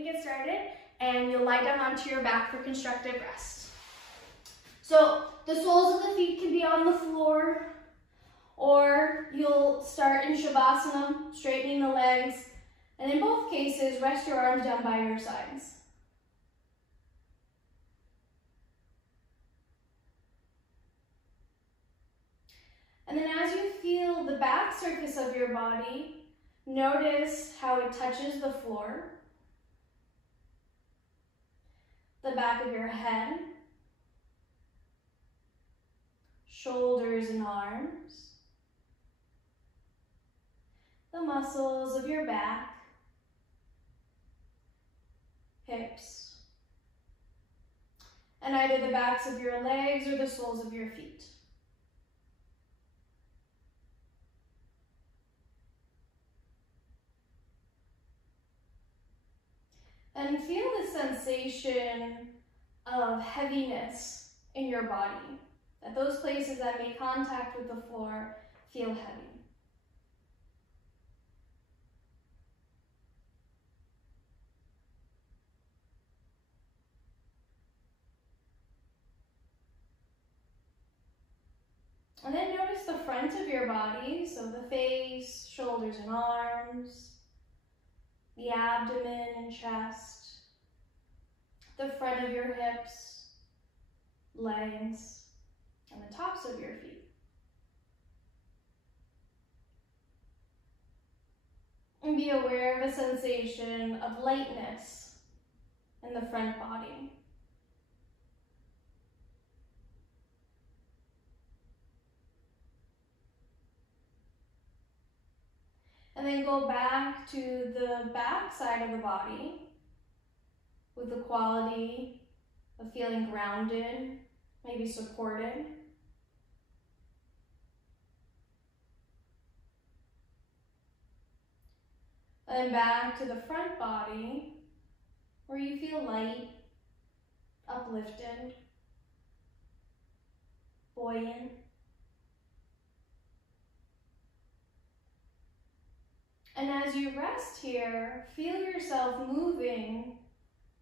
we get started, and you'll lie down onto your back for constructive rest. So the soles of the feet can be on the floor, or you'll start in Shavasana, straightening the legs, and in both cases, rest your arms down by your sides. And then as you feel the back surface of your body, notice how it touches the floor, the back of your head, shoulders and arms, the muscles of your back, hips, and either the backs of your legs or the soles of your feet. And feel the sensation of heaviness in your body, that those places that make contact with the floor feel heavy. And then notice the front of your body, so the face, shoulders and arms, the abdomen and chest, the front of your hips, legs, and the tops of your feet. And be aware of a sensation of lightness in the front body. And then go back to the back side of the body with the quality of feeling grounded, maybe supported. And then back to the front body where you feel light, uplifted, buoyant. And as you rest here, feel yourself moving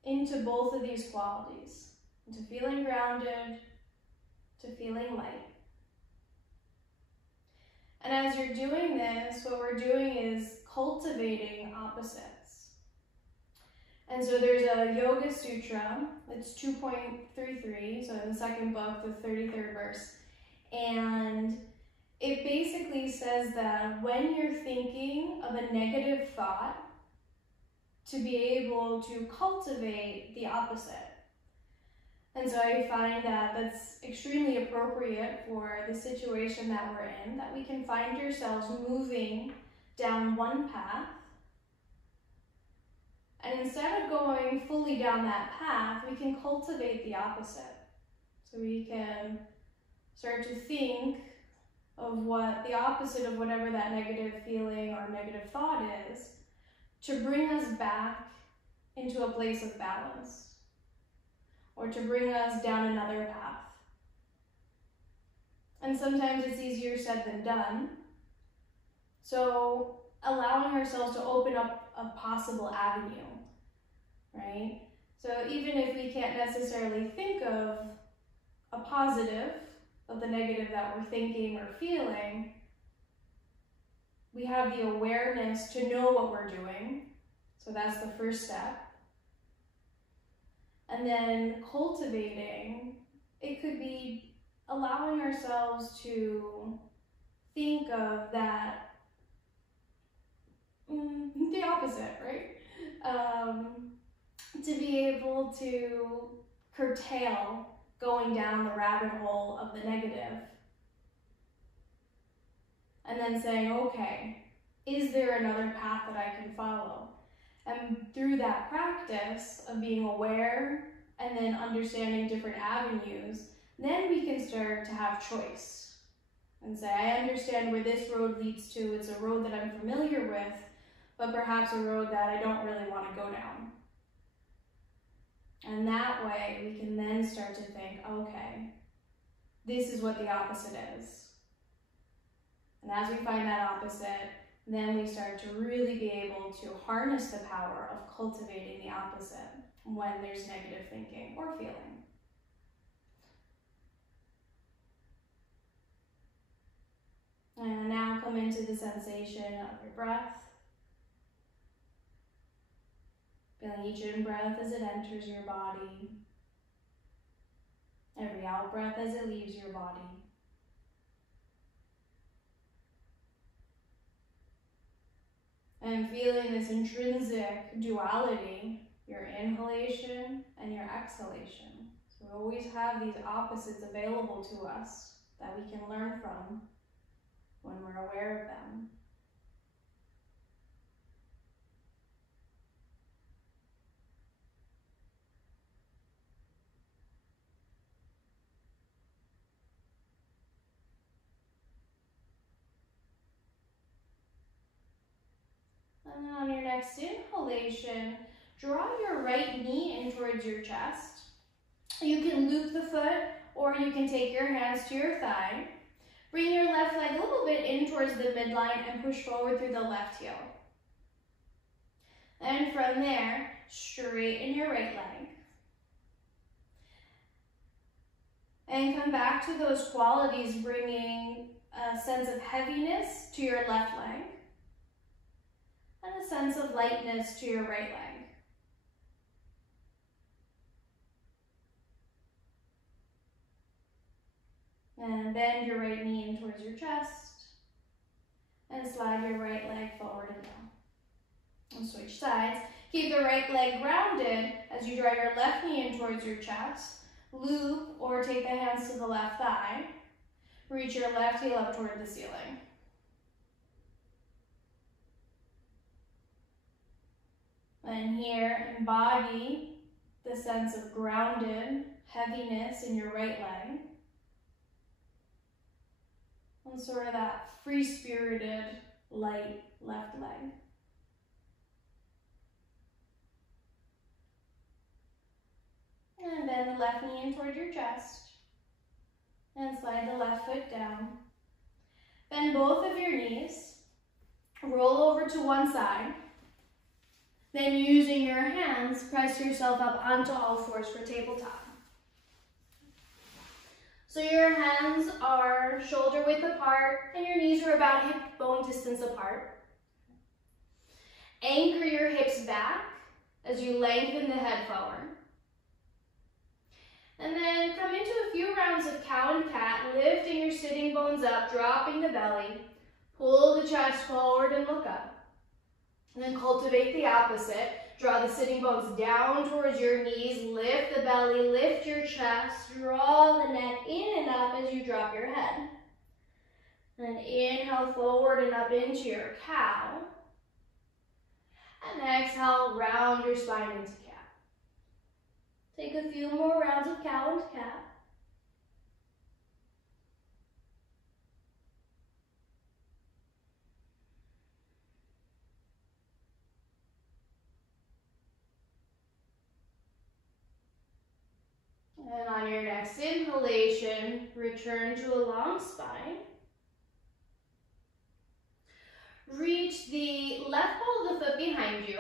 into both of these qualities, into feeling grounded, to feeling light. And as you're doing this, what we're doing is cultivating opposites. And so there's a Yoga Sutra, it's 2.33, so in the second book, the 33rd verse, and it basically says that when you're thinking of a negative thought, to be able to cultivate the opposite. And so I find that that's extremely appropriate for the situation that we're in, that we can find ourselves moving down one path, and instead of going fully down that path, we can cultivate the opposite. So we can start to think of what the opposite of whatever that negative feeling or negative thought is, to bring us back into a place of balance, or to bring us down another path. And sometimes it's easier said than done. So allowing ourselves to open up a possible avenue, right? So even if we can't necessarily think of a positive of the negative that we're thinking or feeling, we have the awareness to know what we're doing. So that's the first step. And then cultivating, it could be allowing ourselves to think of that, the opposite, right? To be able to curtail going down the rabbit hole of the negative. And then saying, okay, is there another path that I can follow? And through that practice of being aware and then understanding different avenues, then we can start to have choice. And say, I understand where this road leads to. It's a road that I'm familiar with, but perhaps a road that I don't really want to go down. And that way we can then start to think, okay, this is what the opposite is. And as we find that opposite, then we start to really be able to harness the power of cultivating the opposite when there's negative thinking or feeling. And now come into the sensation of your breath. Feeling each in-breath as it enters your body. Every out-breath as it leaves your body. And feeling this intrinsic duality, your inhalation and your exhalation. So we always have these opposites available to us that we can learn from when we're aware of them. And then on your next inhalation, draw your right knee in towards your chest. You can loop the foot, or you can take your hands to your thigh. Bring your left leg a little bit in towards the midline and push forward through the left heel. And from there, straighten your right leg. And come back to those qualities, bringing a sense of heaviness to your left leg and a sense of lightness to your right leg. And bend your right knee in towards your chest and slide your right leg forward and down. And switch sides. Keep the right leg grounded as you draw your left knee in towards your chest. Loop or take the hands to the left thigh. Reach your left heel up toward the ceiling. And here, embody the sense of grounded heaviness in your right leg. And sort of that free-spirited, light left leg. And bend the left knee in toward your chest. And slide the left foot down. Bend both of your knees. Roll over to one side. Then using your hands, press yourself up onto all fours for tabletop. So your hands are shoulder width apart and your knees are about hip bone distance apart. Anchor your hips back as you lengthen the head forward. And then come into a few rounds of cow and cat, lifting your sitting bones up, dropping the belly. Pull the chest forward and look up. And then cultivate the opposite. Draw the sitting bones down towards your knees, lift the belly, lift your chest, draw the neck in and up as you drop your head. And inhale forward and up into your cow. And exhale, round your spine into cat. Take a few more rounds of cow and cat. And on your next inhalation, return to a long spine. Reach the left ball of the foot behind you,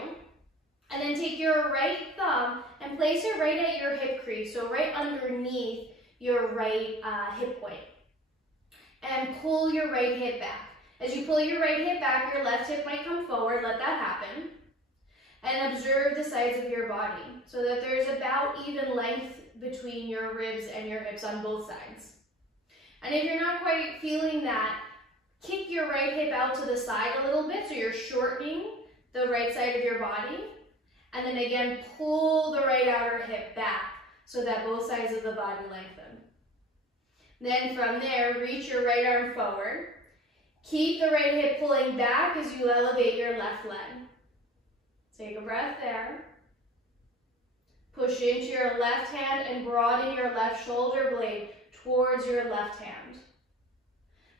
and then take your right thumb and place it right at your hip crease, so right underneath your right hip point. And pull your right hip back. As you pull your right hip back, your left hip might come forward, let that happen. And observe the sides of your body so that there's about even length between your ribs and your hips on both sides. And if you're not quite feeling that, kick your right hip out to the side a little bit so you're shortening the right side of your body. And then again, pull the right outer hip back so that both sides of the body lengthen. Then from there, reach your right arm forward. Keep the right hip pulling back as you elevate your left leg. Take a breath there. Push into your left hand and broaden your left shoulder blade towards your left hand.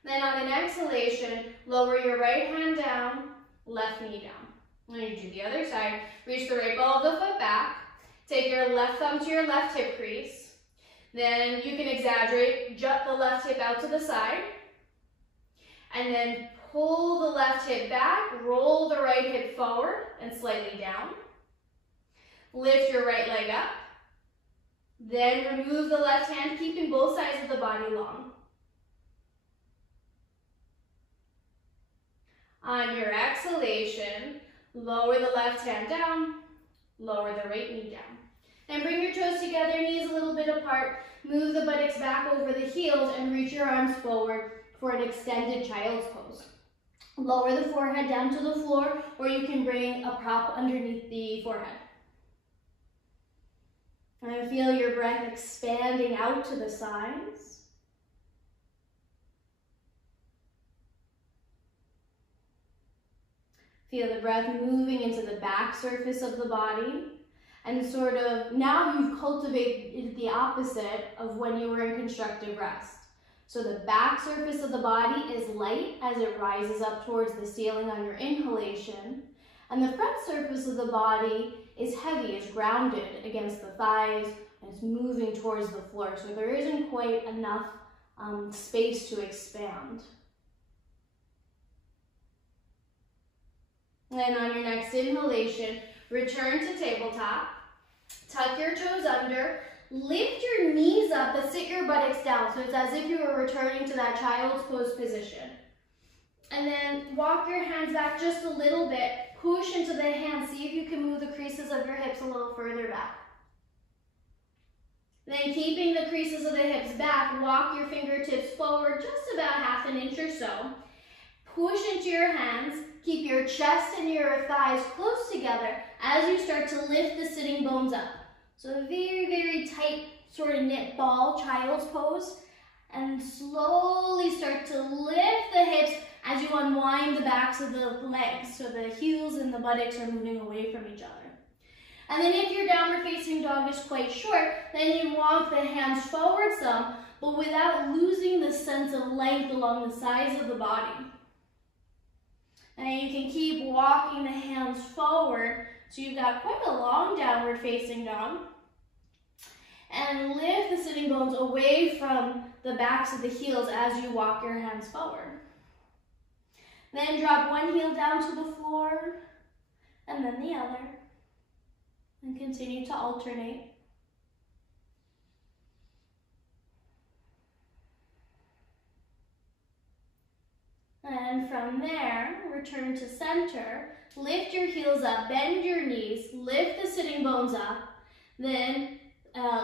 Then on an exhalation, lower your right hand down, left knee down. When you do the other side, reach the right ball of the foot back. Take your left thumb to your left hip crease. Then you can exaggerate, jut the left hip out to the side. And then pull the left hip back, roll the right hip forward and slightly down. Lift your right leg up. Then remove the left hand, keeping both sides of the body long. On your exhalation, lower the left hand down, lower the right knee down. And bring your toes together, knees a little bit apart. Move the buttocks back over the heels and reach your arms forward for an extended child's pose. Lower the forehead down to the floor, or you can bring a prop underneath the forehead. And feel your breath expanding out to the sides. Feel the breath moving into the back surface of the body. And sort of, now you've cultivated the opposite of when you were in constructive rest. So the back surface of the body is light as it rises up towards the ceiling on your inhalation. And the front surface of the body is heavy, it's grounded against the thighs, and it's moving towards the floor. So there isn't quite enough space to expand. And then on your next inhalation, return to tabletop. Tuck your toes under. Lift your knees up, but sit your buttocks down. So it's as if you were returning to that child's pose position. And then walk your hands back just a little bit. Push into the hands. See if you can move the creases of your hips a little further back. Then keeping the creases of the hips back, walk your fingertips forward just about half an inch or so. Push into your hands. Keep your chest and your thighs close together as you start to lift the sitting bones up. So a very, very tight sort of knit ball, child's pose. And slowly start to lift the hips as you unwind the backs of the legs. So the heels and the buttocks are moving away from each other. And then if your downward facing dog is quite short, then you walk the hands forward some, but without losing the sense of length along the sides of the body. And you can keep walking the hands forward, so you've got quite a long downward facing dog. And lift the sitting bones away from the backs of the heels as you walk your hands forward. Then drop one heel down to the floor, and then the other. And continue to alternate. And from there, return to center. Lift your heels up, bend your knees, lift the sitting bones up. Then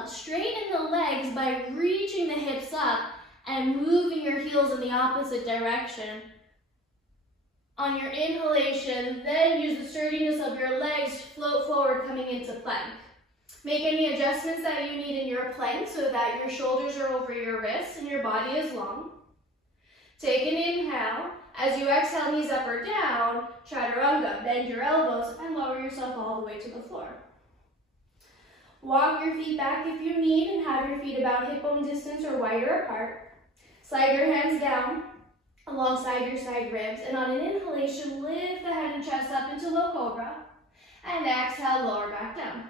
straighten the legs by reaching the hips up and moving your heels in the opposite direction. On your inhalation, then use the sturdiness of your legs, float forward, coming into plank. Make any adjustments that you need in your plank so that your shoulders are over your wrists and your body is long. Take an inhale. As you exhale, knees up or down, chaturanga, bend your elbows and lower yourself all the way to the floor. Walk your feet back if you need and have your feet about hip bone distance or wider apart. Slide your hands down alongside your side ribs, and on an inhalation, lift the head and chest up into low cobra, and exhale, lower back down.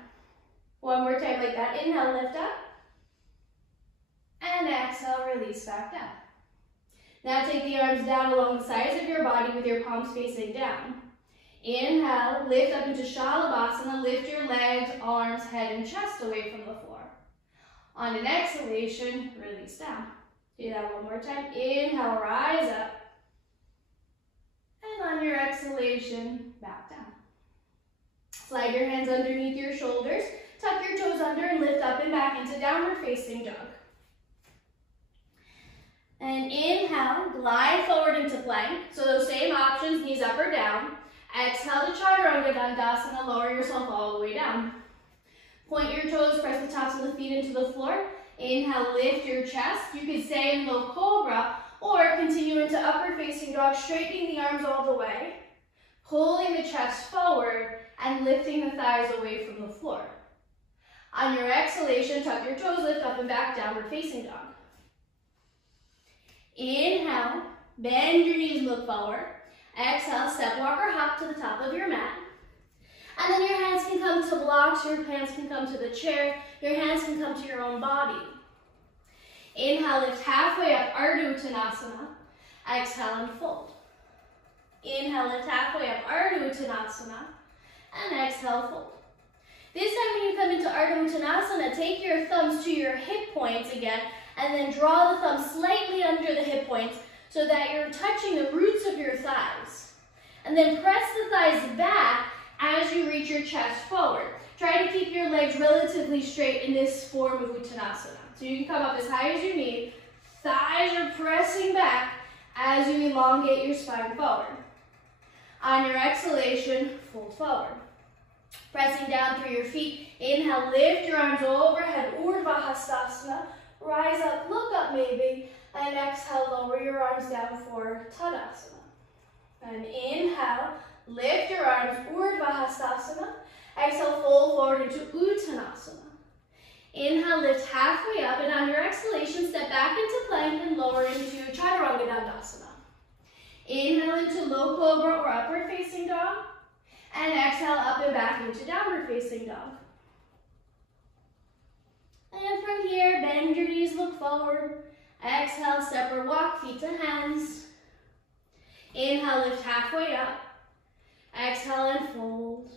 One more time like that. Inhale, lift up, and exhale, release back down. Now take the arms down along the sides of your body with your palms facing down. Inhale, lift up into Shalabhasana, lift your legs, arms, head, and chest away from the floor. On an exhalation, release down. Do that one more time. Inhale, rise up. And on your exhalation, back down. Slide your hands underneath your shoulders, tuck your toes under and lift up and back into downward facing dog. And inhale, glide forward into plank. So those same options, knees up or down. Exhale to Chaturanga Dandasana, lower yourself all the way down. Point your toes, press the tops of the feet into the floor. Inhale, lift your chest. You could stay in low cobra or continue into upward facing dog, straightening the arms all the way, pulling the chest forward and lifting the thighs away from the floor. On your exhalation, tuck your toes, lift up and back, downward facing dog. Inhale, bend your knees, look forward. Exhale, step, walk, or hop to the top of your mat. And then your hands can come to blocks, your hands can come to the chair, your hands can come to your own body. Inhale, lift halfway up, Ardha Uttanasana. Exhale and fold. Inhale, lift halfway up, Ardha Uttanasana, and exhale, fold. This time when you come into Ardha Uttanasana, take your thumbs to your hip points again, and then draw the thumbs slightly under the hip points so that you're touching the roots of your thighs. And then press the thighs back as you reach your chest forward. Try to keep your legs relatively straight in this form of Uttanasana. So you can come up as high as you need. Thighs are pressing back as you elongate your spine forward. On your exhalation, fold forward. Pressing down through your feet. Inhale, lift your arms overhead, Urdhva Hastasana. Rise up, look up maybe, and exhale, lower your arms down for Tadasana. And inhale, lift your arms, Urdhva Hastasana. Exhale, fold forward into Uttanasana. Inhale, lift halfway up, and on your exhalation, step back into plank and lower into Chaturanga Dandasana. Inhale into low cobra or upward facing dog, and exhale up and back into downward facing dog. And from here, bend your knees, look forward. Exhale, step or walk, feet to hands. Inhale, lift halfway up. Exhale and fold.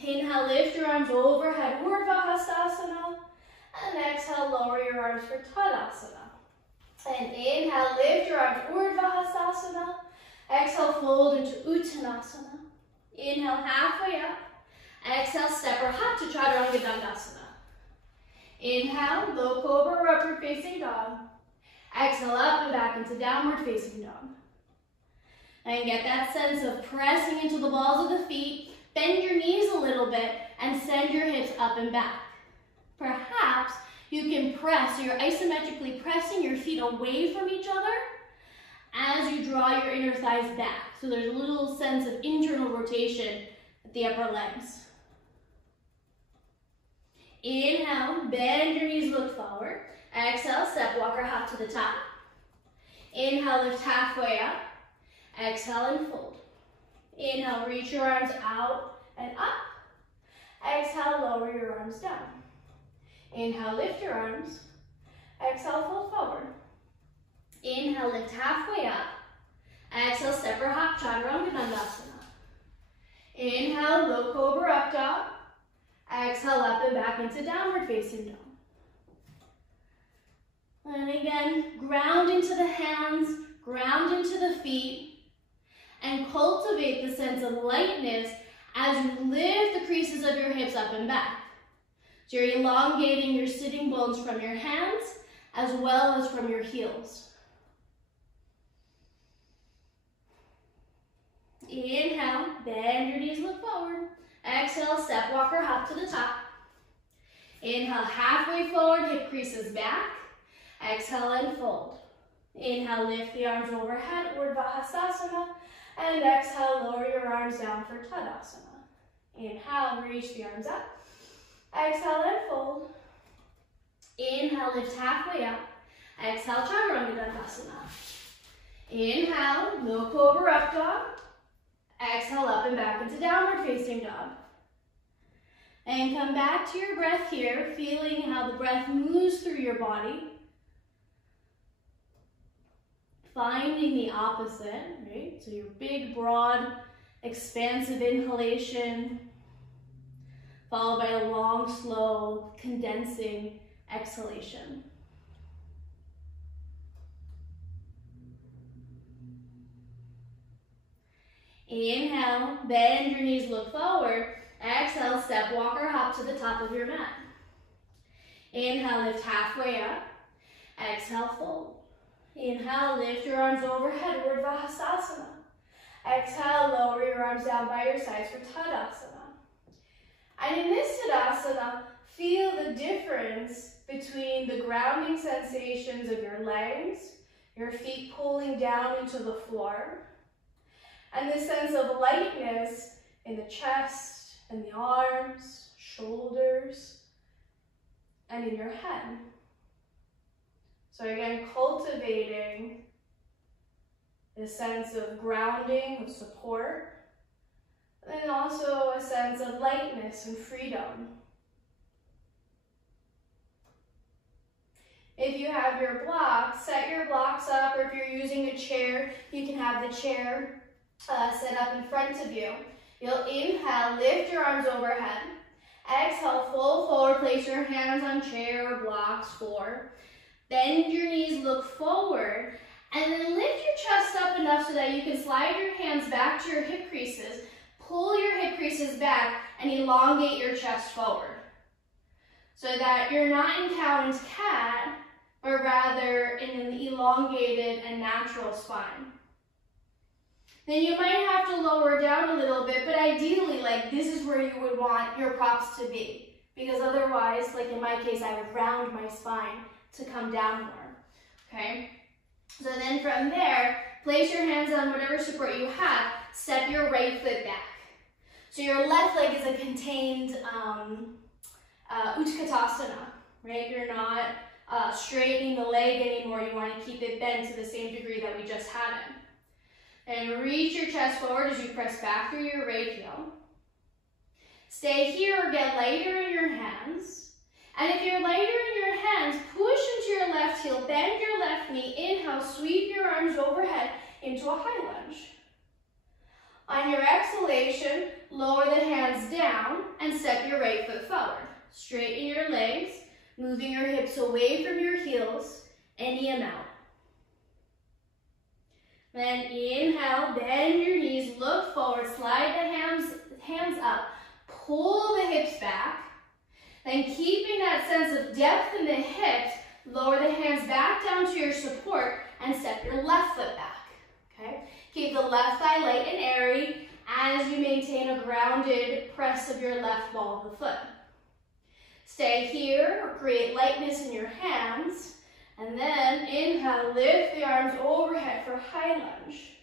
Inhale, lift your arms overhead, Urdhva Hastasana. And exhale, lower your arms for Tadasana. And inhale, lift your arms, Urdhva Hastasana. Exhale, fold into Uttanasana. Inhale, halfway up. Exhale, step or hop to Chaturanga Dandasana. Inhale, low cobra or upward facing dog. Exhale, up and back into downward facing dog. And get that sense of pressing into the balls of the feet. Bend your knees a little bit and send your hips up and back. Perhaps you can press, so you're isometrically pressing your feet away from each other as you draw your inner thighs back. So there's a little sense of internal rotation at the upper legs. Inhale, bend your knees, look forward. Exhale, step, walk, or hop to the top. Inhale, lift halfway up. Exhale and fold. Inhale, reach your arms out and up. Exhale, lower your arms down. Inhale, lift your arms. Exhale, fold forward. Inhale, lift halfway up. Exhale, step or hop, Chaturanga Dandasana. Inhale, low cobra up dog. Exhale, up and back into downward facing dog. And again, ground into the hands, ground into the feet, and cultivate the sense of lightness as you lift the creases of your hips up and back. So you're elongating your sitting bones from your hands as well as from your heels. Inhale, bend your knees, look forward. Exhale, step, walk, or hop to the top. Inhale, halfway forward, hip creases back. Exhale and fold. Inhale, lift the arms overhead, Urdhva Hastasana. And exhale, lower your arms down for Tadasana. Inhale, reach the arms up. Exhale and fold. Inhale, lift halfway up. Exhale, Chaturanga Dandasana. Inhale, low cobra up dog. Exhale, up and back into downward facing dog. And come back to your breath here, feeling how the breath moves through your body. Finding the opposite, right? So your big, broad, expansive inhalation, followed by a long, slow, condensing exhalation. Inhale, bend your knees, look forward. Exhale, step, walk, or hop to the top of your mat. Inhale, lift halfway up. Exhale, fold. Inhale, lift your arms overhead, Urdhva Hastasana. Exhale, lower your arms down by your sides for Tadasana. And in this Tadasana, feel the difference between the grounding sensations of your legs, your feet pulling down into the floor, and the sense of lightness in the chest and the arms, shoulders, and in your head. So again, cultivating a sense of grounding, of support, and then also a sense of lightness and freedom. If you have your blocks, set your blocks up, or if you're using a chair, you can have the chair set up in front of you. You'll inhale, lift your arms overhead. Exhale, fold forward, place your hands on chair or blocks, 4. Bend your knees, look forward, and then lift your chest up enough so that you can slide your hands back to your hip creases, pull your hip creases back, and elongate your chest forward. So that you're not in cow and cat, but rather in an elongated and natural spine. Then you might have to lower down a little bit, but ideally, like, this is where you would want your props to be. Because otherwise, like in my case, I would round my spine to come down more, okay? So then from there, place your hands on whatever support you have, step your right foot back. So your left leg is a contained Utkatasana, right? You're not straightening the leg anymore, you want to keep it bent to the same degree that we just had it. And reach your chest forward as you press back through your right heel. Stay here or get lighter in your hands. And if you're lighter in your hands, push into your left heel, bend your left knee, inhale, sweep your arms overhead into a high lunge. On your exhalation, lower the hands down and step your right foot forward. Straighten your legs, moving your hips away from your heels, any amount. Then inhale, bend your knees, look forward, slide the hands up, pull the hips back. Then keeping that sense of depth in the hips, lower the hands back down to your support and step your left foot back, okay? Keep the left thigh light and airy as you maintain a grounded press of your left ball of the foot. Stay here or create lightness in your hands. And then inhale, lift the arms overhead for high lunge.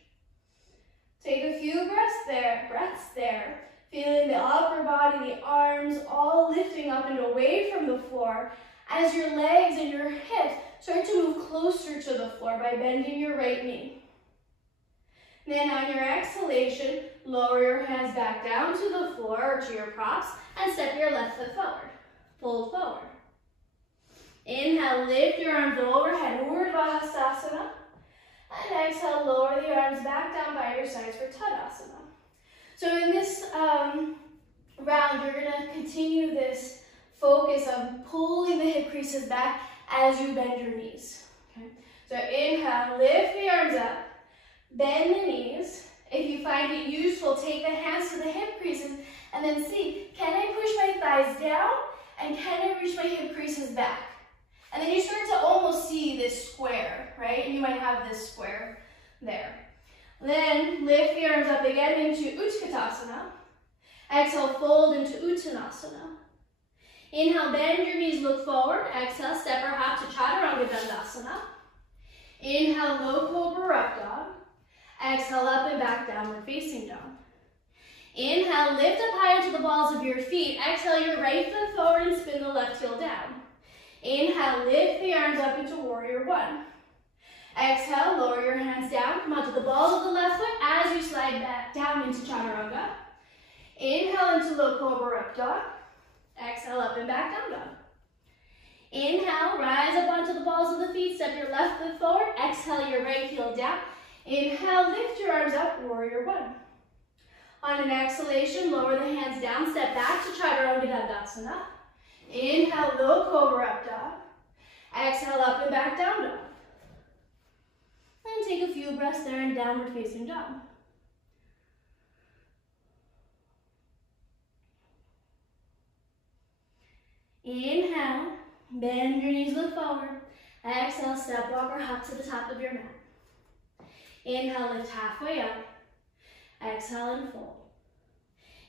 Take a few breaths there, feeling the upper body, the arms all lifting up and away from the floor as your legs and your hips start to move closer to the floor by bending your right knee. Then on your exhalation, lower your hands back down to the floor or to your props and step your left foot forward. Fold forward. Inhale, lift your arms overhead, Urdhva Hastasana. And exhale, lower the arms back down by your sides for Tadasana. So in this round, you're going to continue this focus of pulling the hip creases back as you bend your knees. Okay? So inhale, lift the arms up, bend the knees. If you find it useful, take the hands to the hip creases and then see, can I push my thighs down and can I reach my hip creases back? And then you start to almost see this square, right? And you might have this square there. Then lift the arms up again into Utkatasana. Exhale, fold into Uttanasana. Inhale, bend your knees, look forward. Exhale, step or hop to Chaturanga Dandasana. Inhale, low cobra up dog. Exhale, up and back, downward facing dog. Inhale, lift up high into the balls of your feet. Exhale, your right foot forward and spin the left heel down. Inhale, lift the arms up into Warrior One. Exhale, lower your hands down, come onto the balls of the left foot as you slide back down into Chaturanga. Inhale into Low Cobra Up Dog. Exhale, up and back, down dog. Inhale, rise up onto the balls of the feet, step your left foot forward. Exhale, your right heel down. Inhale, lift your arms up, Warrior One. On an exhalation, lower the hands down, step back to Chaturanga Dandasana. Inhale, Low Cobra Up Dog. Exhale, up and back, down dog. And take a few breaths there in Downward Facing Dog. Inhale, bend your knees, look forward. Exhale, step, walk, or hop to the top of your mat. Inhale, lift halfway up. Exhale and fold.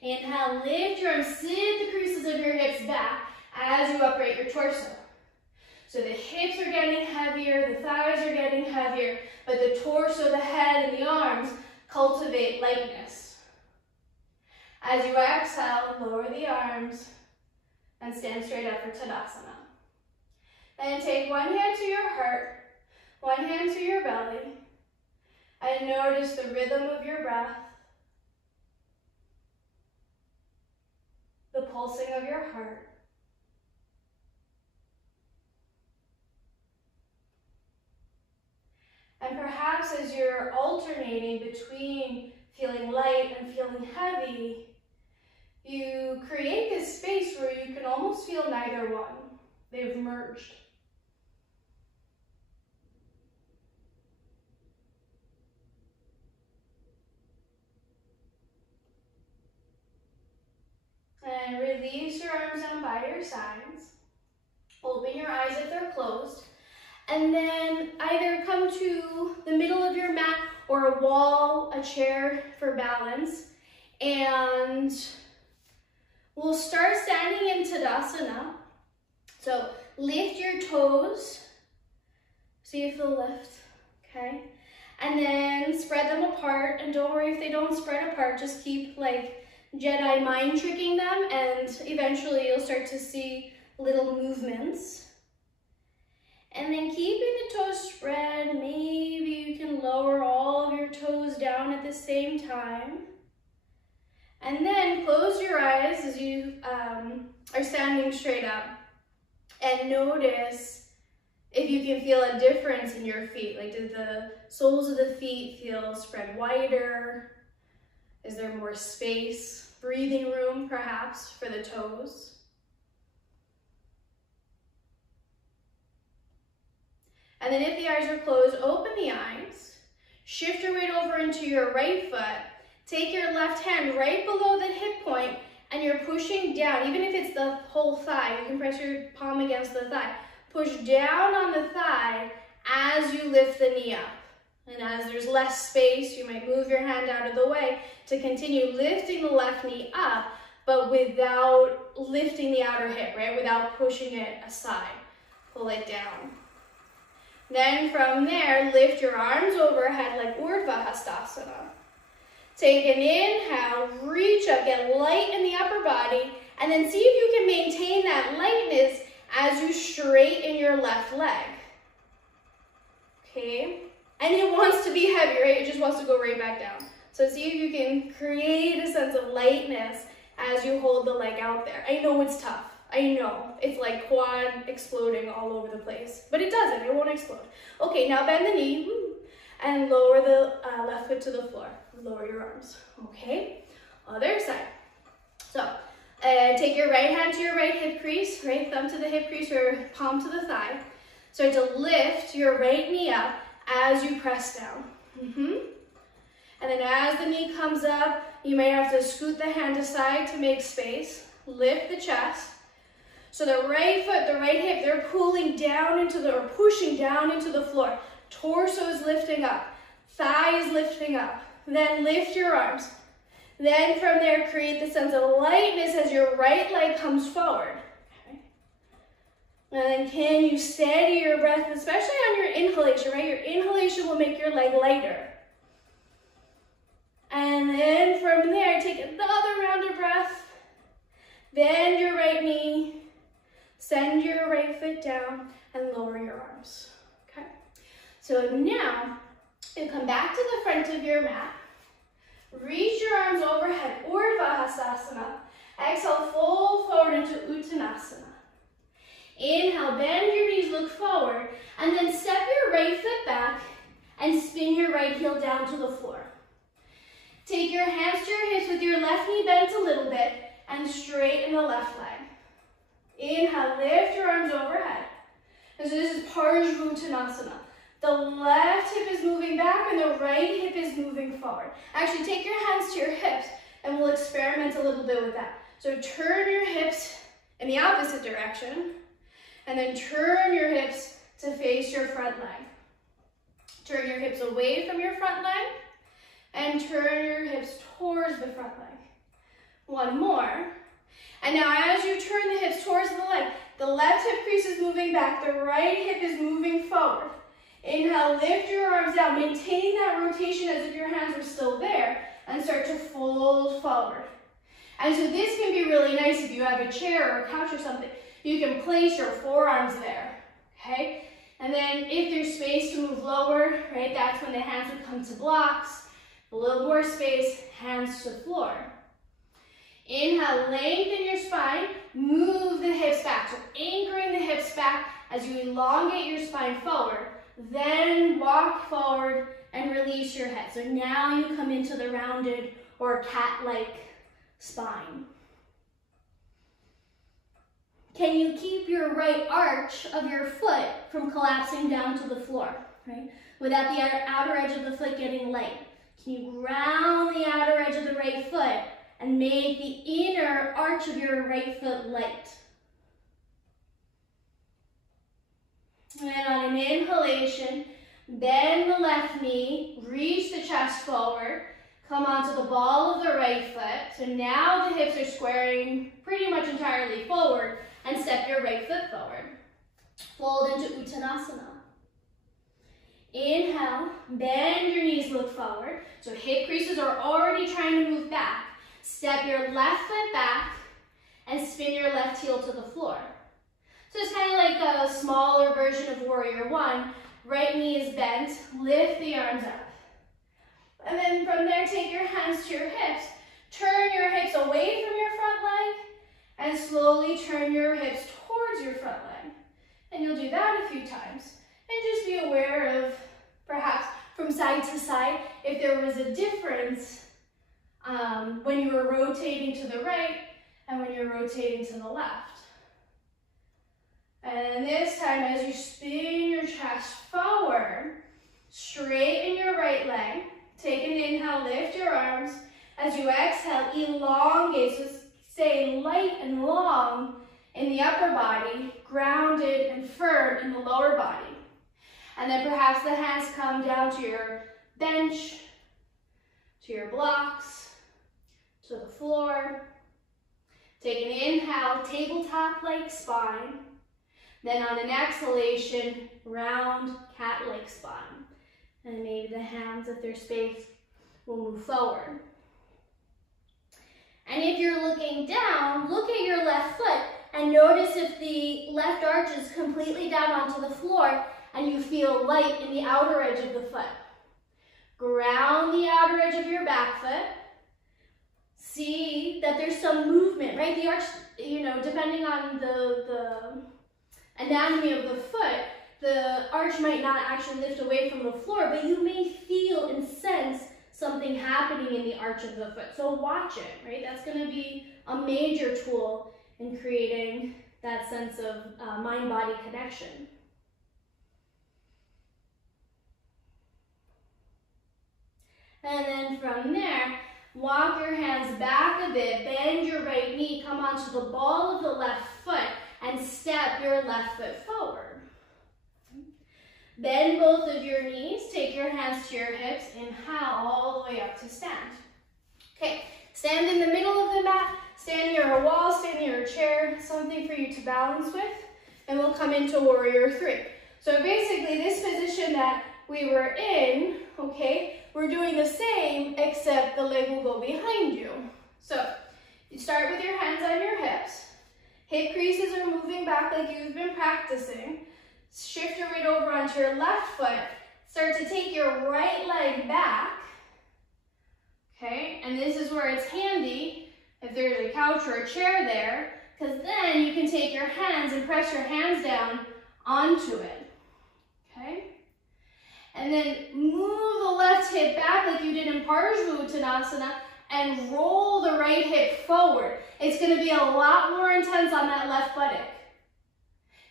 Inhale, lift your arms, sit the creases of your hips back as you upright your torso. So the hips are getting heavier, the thighs are getting heavier, but the torso, the head, and the arms cultivate lightness. As you exhale, lower the arms and stand straight up for Tadasana. Then take one hand to your heart, one hand to your belly, and notice the rhythm of your breath, the pulsing of your heart. And perhaps as you're alternating between feeling heavy, you create this space where you can almost feel neither one. They've merged. And release your arms down by your sides. Open your eyes if they're closed. And then either come to the middle of your mat or a wall, a chair for balance. And we'll start standing in Tadasana. So lift your toes. See if they'll lift, okay? And then spread them apart. And don't worry if they don't spread apart, just keep like Jedi mind tricking them, and eventually you'll start to see little movements. And then keeping the toes spread, maybe you can lower all of your toes down at the same time. And then close your eyes as you are standing straight up, and notice if you can feel a difference in your feet. Like, did the soles of the feet feel spread wider? Is there more space, breathing room perhaps for the toes? And then if the eyes are closed, open the eyes. Shift your weight over into your right foot. Take your left hand right below the hip point and you're pushing down. Even if it's the whole thigh, you can press your palm against the thigh. Push down on the thigh as you lift the knee up. And as there's less space, you might move your hand out of the way to continue lifting the left knee up, but without lifting the outer hip, right? Without pushing it aside. Pull it down. Then from there, lift your arms overhead like Urdhva Hastasana. Take an inhale, reach up, get light in the upper body, and then see if you can maintain that lightness as you straighten your left leg. Okay? And it wants to be heavy, right? It just wants to go right back down. So see if you can create a sense of lightness as you hold the leg out there. I know it's tough. I know. It's like quad exploding all over the place. But it doesn't. It won't explode. Okay, now bend the knee and lower the left foot to the floor. Lower your arms. Okay? Other side. So, take your right hand to your right hip crease, right thumb to the hip crease, or palm to the thigh. Start to lift your right knee up as you press down. And then as the knee comes up, you may have to scoot the hand aside to make space. Lift the chest. So the right foot, the right hip, they're pulling down into the, or pushing down into the floor. Torso is lifting up. Thigh is lifting up. Then lift your arms. Then from there, create the sense of lightness as your right leg comes forward. Okay. And then can you steady your breath, especially on your inhalation, right? Your inhalation will make your leg lighter. And then from there, take another round of breath. Bend your right knee. Send your right foot down and lower your arms. Okay. So now, you come back to the front of your mat. Reach your arms overhead, Urdhva Hastasana. Exhale, fold forward into Uttanasana. Inhale, bend your knees, look forward, and then step your right foot back and spin your right heel down to the floor. Take your hands to your hips with your left knee bent a little bit and straighten the left leg. Inhale, lift your arms overhead. And so this is Parsvuttanasana. The left hip is moving back and the right hip is moving forward. Actually, take your hands to your hips and we'll experiment a little bit with that. So turn your hips in the opposite direction and then turn your hips to face your front leg. Turn your hips away from your front leg and turn your hips towards the front leg. One more. And now as you turn the hips towards the leg, the left hip crease is moving back, the right hip is moving forward. Inhale, lift your arms down, maintain that rotation as if your hands were still there, and start to fold forward. And so this can be really nice if you have a chair or a couch or something. You can place your forearms there, okay? And then if there's space to move lower, right, that's when the hands would come to blocks. A little more space, hands to floor. Inhale, lengthen your spine, move the hips back. So anchoring the hips back as you elongate your spine forward. Then walk forward and release your head. So now you come into the rounded or cat-like spine. Can you keep your right arch of your foot from collapsing down to the floor, right? Without the outer edge of the foot getting light. Can you ground the outer edge of the right foot and make the inner arch of your right foot light? And then on an inhalation, bend the left knee, reach the chest forward, come onto the ball of the right foot. So now the hips are squaring pretty much entirely forward, and step your right foot forward. Fold into Uttanasana. Inhale, bend your knees, look forward. So hip creases are already trying to move back. Step your left foot back and spin your left heel to the floor. So it's kind of like a smaller version of Warrior One. Right knee is bent, lift the arms up. And then from there, take your hands to your hips. Turn your hips away from your front leg and slowly turn your hips towards your front leg. And you'll do that a few times. And just be aware of, perhaps from side to side, if there was a difference when you were rotating to the right and when you're rotating to the left. And this time, as you spin your chest forward, straighten your right leg. Take an inhale, lift your arms. As you exhale, elongate. So stay light and long in the upper body, grounded and firm in the lower body. And then perhaps the hands come down to your bench, to your blocks, to the floor. Take an inhale, tabletop-like spine. Then on an exhalation, round cat-like spine. And maybe the hands, if there's space, will move forward. And if you're looking down, look at your left foot and notice if the left arch is completely down onto the floor and you feel light in the outer edge of the foot. Ground the outer edge of your back foot. See that there's some movement, right? The arch, depending on the anatomy of the foot, the arch might not actually lift away from the floor, but you may feel and sense something happening in the arch of the foot. So watch it, right? That's going to be a major tool in creating that sense of mind-body connection. And then from there, walk your hands back a bit, bend your right knee, come onto the ball of the left foot, and step your left foot forward. Bend both of your knees, take your hands to your hips, inhale all the way up to stand. Okay, stand in the middle of the mat, stand near a wall, stand near a chair, something for you to balance with, and we'll come into Warrior Three. So basically this position that we were in, okay, we're doing the same except the leg will go behind you. So you start with your hands on your hips, hip creases are moving back like you've been practicing. Shift your weight over onto your left foot. Start to take your right leg back. Okay, and this is where it's handy if there's a couch or a chair there, because then you can take your hands and press your hands down onto it. Okay, and then move the left hip back like you did in Parsvuttanasana and roll the right hip forward. It's going to be a lot more intense on that left buttock.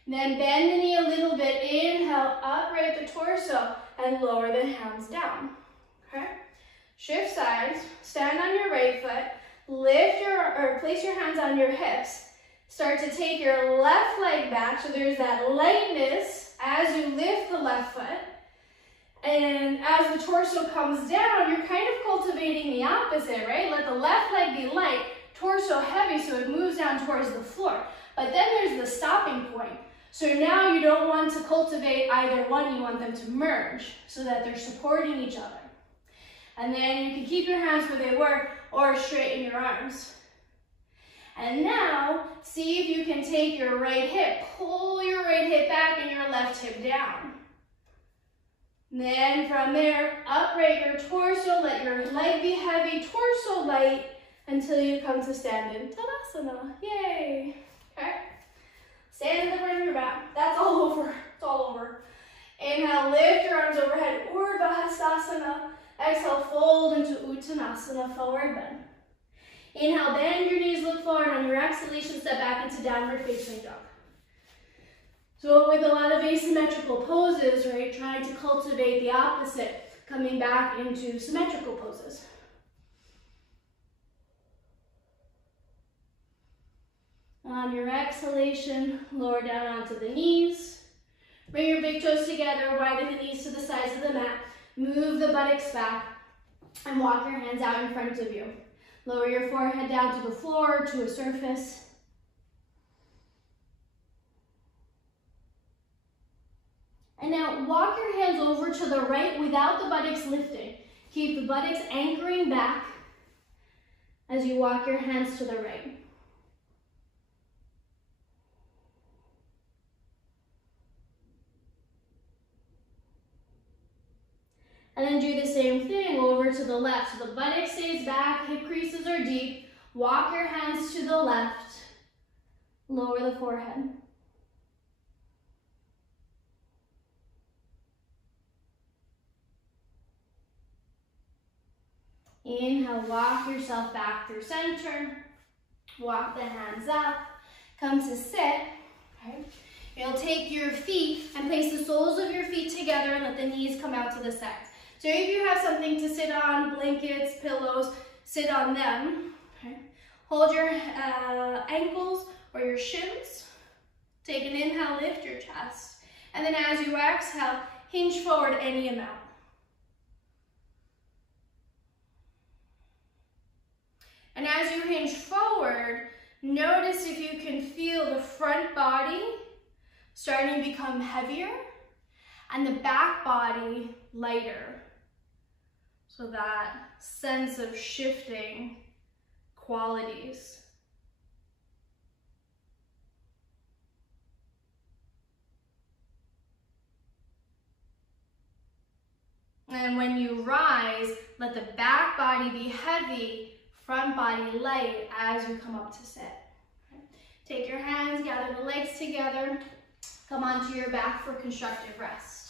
Then bend the knee a little bit, inhale, upright the torso, and lower the hands down, okay? Shift sides, stand on your right foot, place your hands on your hips, start to take your left leg back, so there's that lightness as you lift the left foot, and as the torso comes down, you're kind of cultivating the opposite, right? Let the left leg be light, torso heavy, so it moves down towards the floor. But then there's the stopping point. So now you don't want to cultivate either one, you want them to merge so that they're supporting each other. And then you can keep your hands where they were or straighten your arms. And now, see if you can take your right hip, pull your right hip back and your left hip down. Then from there, upright your torso, let your leg be heavy, torso light, until you come to standing Tadasana. Yay! Okay. Stand in the front of your mat. That's all over. It's all over. Inhale, lift your arms overhead, Urdhva Hastasana. Exhale, fold into Uttanasana. Uttanasana, forward bend. Inhale, bend your knees, look forward. On your exhalation, step back into downward facing dog. So with a lot of asymmetrical poses, right, trying to cultivate the opposite, coming back into symmetrical poses. On your exhalation, lower down onto the knees. Bring your big toes together, widen the knees to the sides of the mat. Move the buttocks back and walk your hands out in front of you. Lower your forehead down to the floor, to a surface. And now walk your hands over to the right without the buttocks lifting. Keep the buttocks anchoring back as you walk your hands to the right. And then do the same thing over to the left. So the buttock stays back, hip creases are deep. Walk your hands to the left. Lower the forehead. Inhale, walk yourself back through center. Walk the hands up. Come to sit. Okay. You'll take your feet and place the soles of your feet together and let the knees come out to the sides. So if you have something to sit on, blankets, pillows, sit on them. Okay. Hold your ankles or your shins. Take an inhale, lift your chest. And then as you exhale, hinge forward any amount. And as you hinge forward, notice if you can feel the front body starting to become heavier and the back body lighter. So that sense of shifting qualities. And when you rise, let the back body be heavy, front body light as you come up to sit. Okay. Take your hands, gather the legs together, come onto your back for constructive rest.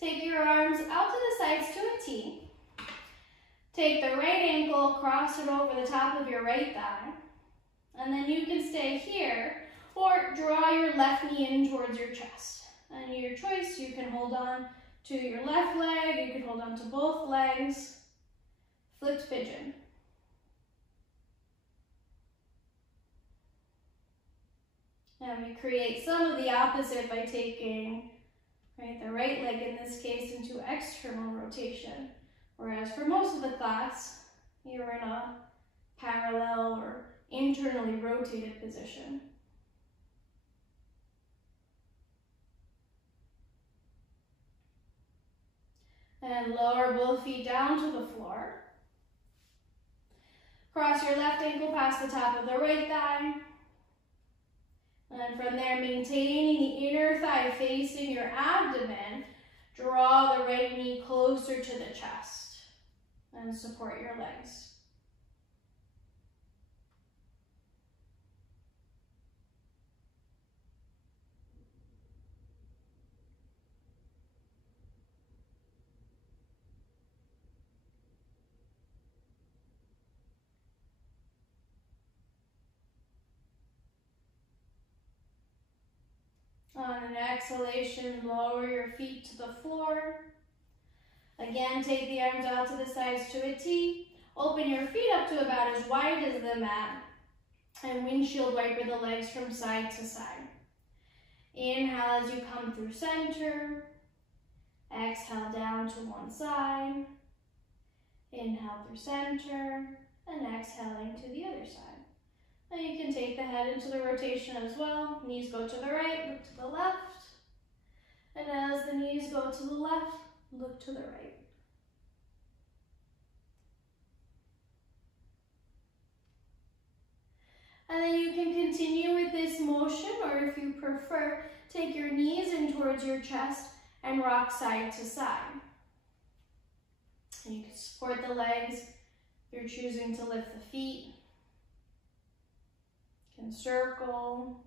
Take your arms out to the sides to a T. Take the right ankle, cross it over the top of your right thigh. And then you can stay here or draw your left knee in towards your chest. And your choice, you can hold on to your left leg, you can hold on to both legs. Flipped pigeon. And we create some of the opposite by taking the right leg in this case into external rotation. Whereas for most of the class, you're in a parallel or internally rotated position. And lower both feet down to the floor. Cross your left ankle past the top of the right thigh. And from there, maintaining the inner thigh facing your abdomen, draw the right knee closer to the chest and support your legs. On an exhalation, lower your feet to the floor. Again, take the arms out to the sides to a T. Open your feet up to about as wide as the mat. And windshield wiper the legs from side to side. Inhale as you come through center. Exhale down to one side. Inhale through center. And exhaling to the other side. Now you can take the head into the rotation as well. Knees go to the right, look to the left. And as the knees go to the left, look to the right. And then you can continue with this motion, or if you prefer, take your knees in towards your chest and rock side to side. And you can support the legs if you're choosing to lift the feet. You can circle.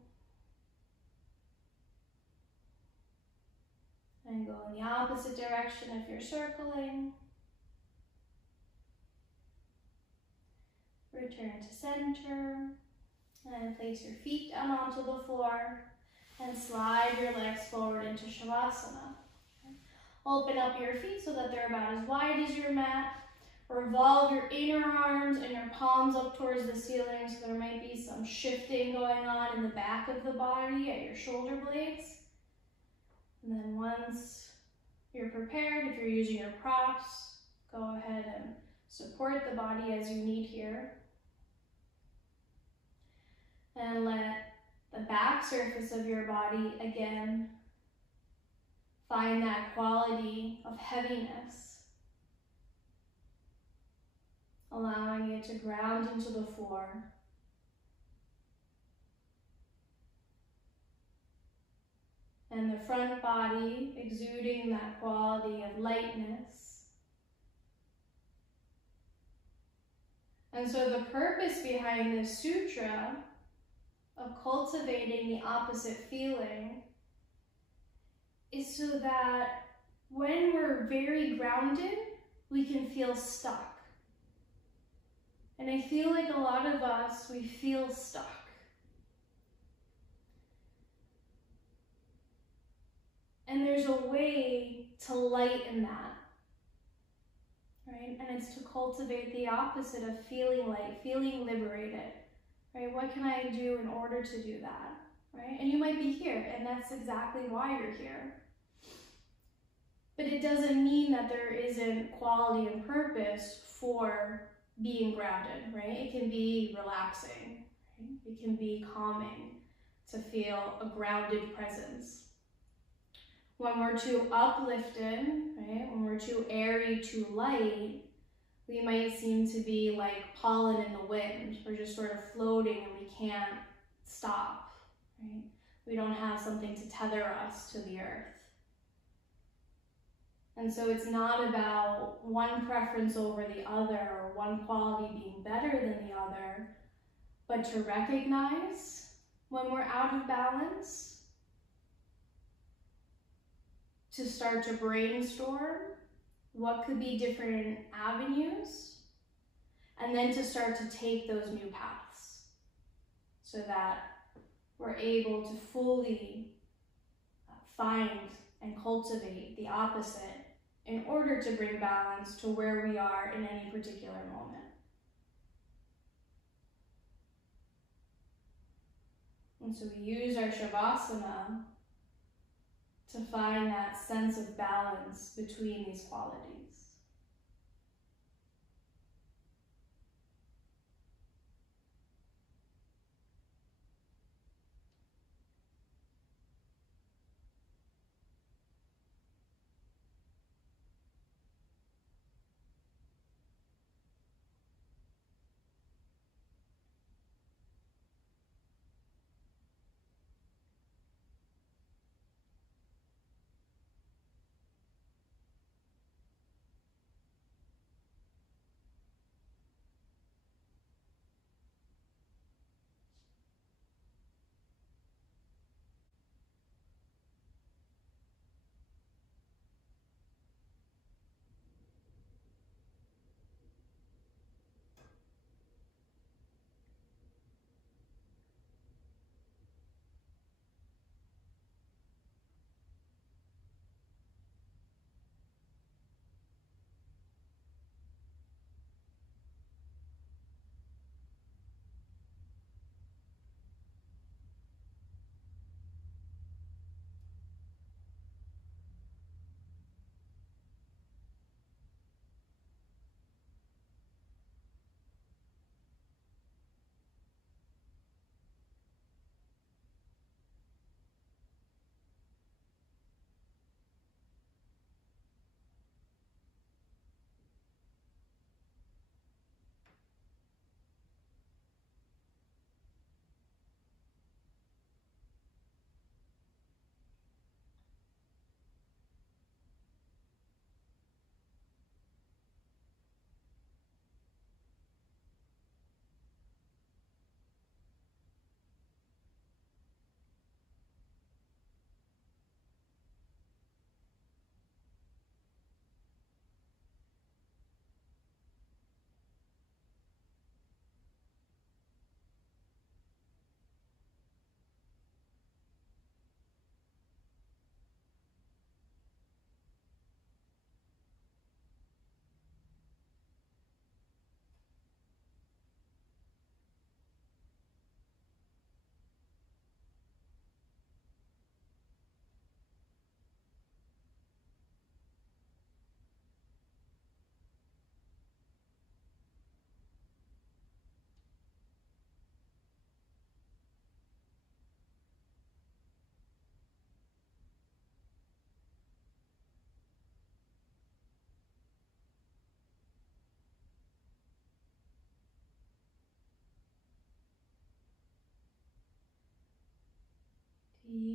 And go in the opposite direction if you're circling. Return to center. And place your feet down onto the floor. And slide your legs forward into Shavasana. Open up your feet so that they're about as wide as your mat. Revolve your inner arms and your palms up towards the ceiling, so there might be some shifting going on in the back of the body at your shoulder blades. And then once you're prepared, if you're using your props, go ahead and support the body as you need here. And let the back surface of your body, again, find that quality of heaviness, allowing it to ground into the floor. And the front body exuding that quality of lightness. And so the purpose behind this sutra of cultivating the opposite feeling is so that when we're very grounded, we can feel stuck. And I feel like a lot of us, we feel stuck. And there's a way to lighten that, right? And it's to cultivate the opposite of feeling light, feeling liberated, right? What can I do in order to do that, right? And you might be here, and that's exactly why you're here. But it doesn't mean that there isn't quality and purpose for being grounded, right? It can be relaxing, right? It can be calming to feel a grounded presence. When we're too uplifted, right? When we're too airy, too light, we might seem to be like pollen in the wind. We're just sort of floating and we can't stop, right? We don't have something to tether us to the earth. And so it's not about one preference over the other or one quality being better than the other, but to recognize when we're out of balance, to start to brainstorm what could be different avenues, and then to start to take those new paths so that we're able to fully find and cultivate the opposite in order to bring balance to where we are in any particular moment. And so we use our Shavasana to find that sense of balance between these qualities.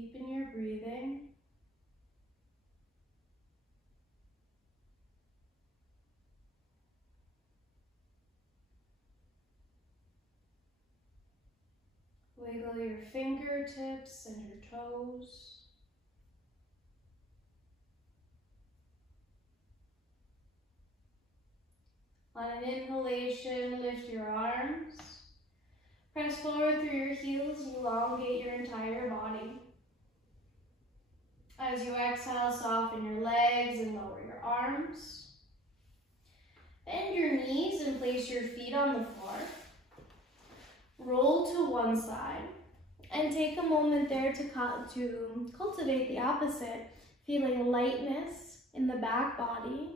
Deepen your breathing. Wiggle your fingertips and your toes. On an inhalation, lift your arms. Press forward through your heels, elongate your entire body. As you exhale, soften your legs and lower your arms. Bend your knees and place your feet on the floor. Roll to one side and take a moment there to cultivate the opposite, feeling lightness in the back body.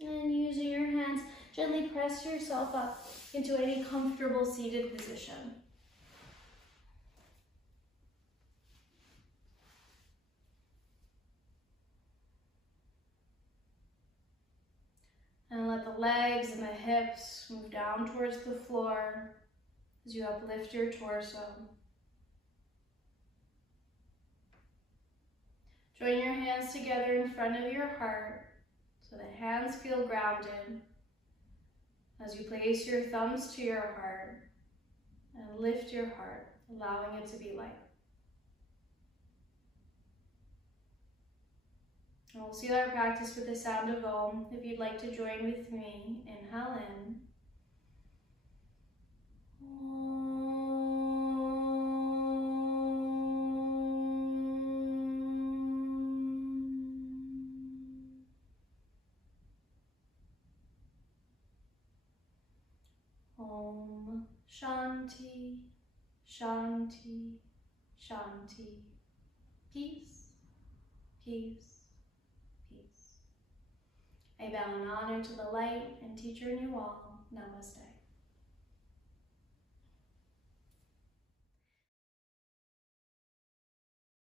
And using your hands, gently press yourself up into any comfortable seated position. And let the legs and the hips move down towards the floor as you uplift your torso. Join your hands together in front of your heart so the hands feel grounded as you place your thumbs to your heart and lift your heart, allowing it to be light. And we'll seal our practice with the sound of Om. If you'd like to join with me, inhale in. Om Shanti, Shanti, Shanti. Peace, peace, peace. I bow in honor to the light and teacher in you all. Namaste.